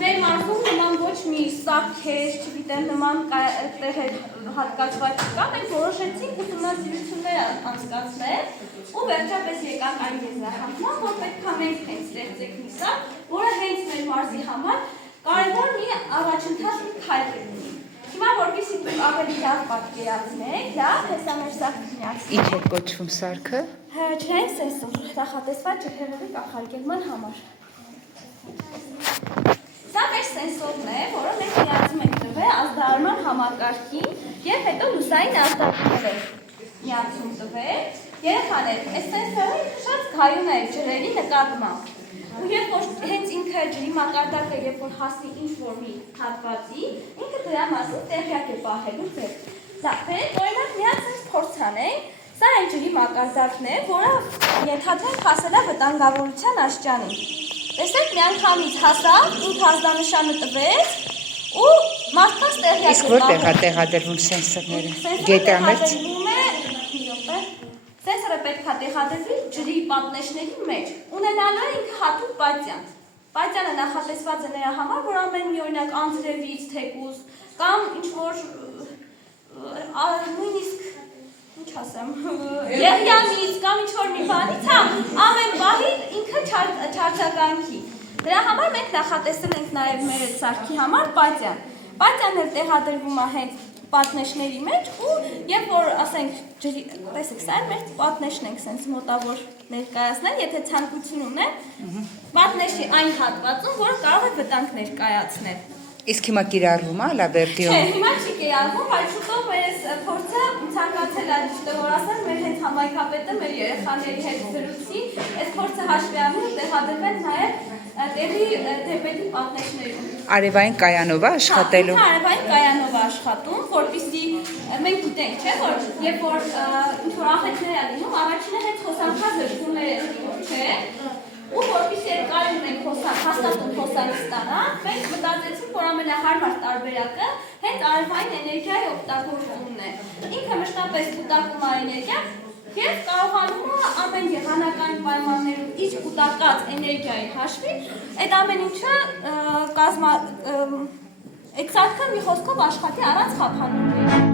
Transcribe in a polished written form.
Մեր մարզում նման ոչ մի սարքեր, չգիտեմ, նման տեղեր հատկացված չկա, մենք որոշեցինք ուսումնասիրություններ անցկացնել ու վերջապես եկանք այն եզրահանգման, որ պետք է մենք հենց ստեղծենք մի սարք, որը հենց մեր մարզի համար կարևոր մի առաջընթաց մի քայլ կլինի։ Հիմա որպեսզի դուք ավելի լավ պատկերացնեք, լավ, հեսա մեր սարքը միացնենք։ Ինչ է կոչվում սարքը։ Ջրային սենսոր, նախատեսված ջրհեղեղի կանխարգելման համար։ Սա մեր սենսորն է, որը մենք միացում ենք տվել ազդարարման համակարգին և հետո լուսային ազդակները միացում տվել։ Երեխաներ, այս սենսորը շատ զգայուն է ջրերի նկատմամբ։ Ու երբ որ հենց ինքը ջրի մակարդակը, երբ որ հասնի ինչ-որ մի հատվածի, ինքը դրա մասին տեղյակ է պահելու ձեր։ Բերեք օրինակ միած այս փորձ անենք, սա այն ջրի մակարդակն է, որը ենթադրենք հասել է վտանգավորության աստիճանին։ Տեսեք, միանգամից հասավ, ինքը ազդանշանը տվեց ու մարդկանց տեղյակ է Իսկ որտեղ է տեղադրվում սենսորները։ Գետամերձ։ Սենսորը պետք է տեղադրվի ջրի պատնեշների մեջ, ունենալու է ինքը հատուկ պատյան։ Պատյանը նախատեսված է նրա համար, որ ամեն մի օրինակ անձրևից թեկուզ կամ ինչ-որ նույնիսկ ինչ ասեմ, եղյանից կամ ինչ-որ մի բանից, ամեն պահի ինքը չարձագանքի։ Դրա համար մենք նախատեսել ենք նաև մեր սարքի համար պատյան։ Պատյանն էլ տեղադրվում է հենց պատնեշների մեջ ու երբ որ ասենք ջրի, տեսեք, սա էլ մեր պատնեշն ենք սենց մոտավոր ներկայացնել, եթե ցանկություն ունեն, պատնեշի այն հատվածում, որը կարող է վտանգ ներկայացնել։ Իսկ հիմա կիրառվում է Լաբերդիում։ Չէ, հիմա չի կիրառվում, բայց շուտով մեր այս փորձը ցանկացել է ճիշտը որ ասեմ, մեր հենց համայնքապետը մեր երեխաների հետ զրուցի, այս փորձը հաշվի առնի ու տեղադրվել նաև տեղի դեպետի պատնեշներում։ Արևային կայանով է աշխատելու։ Հա, արևային կայանով է աշխատում, որպեսզի մենք գիտենք, չէ, որ երբ որ ինչ-որ աղետներ է լինում, առաջինը հենց խոսանքազրկումներ է լինում, չէ, ու որպեսզի երկարին մենք հաստատուն խոսանք ստանանք, մենք մտածեցինք, որ ամենահարմար տարբերակը հենց արևային էներգիայի օգտագործումն է։ Ինքը մշտապես կուտակում է էներգիա և կարողանում է ամեն եղանական պայմաններում իր կուտակած էներգիայի հաշվին այդ ամեն ինչը այդ սարքը մի խոսքով աշխատի առանց խափանումների։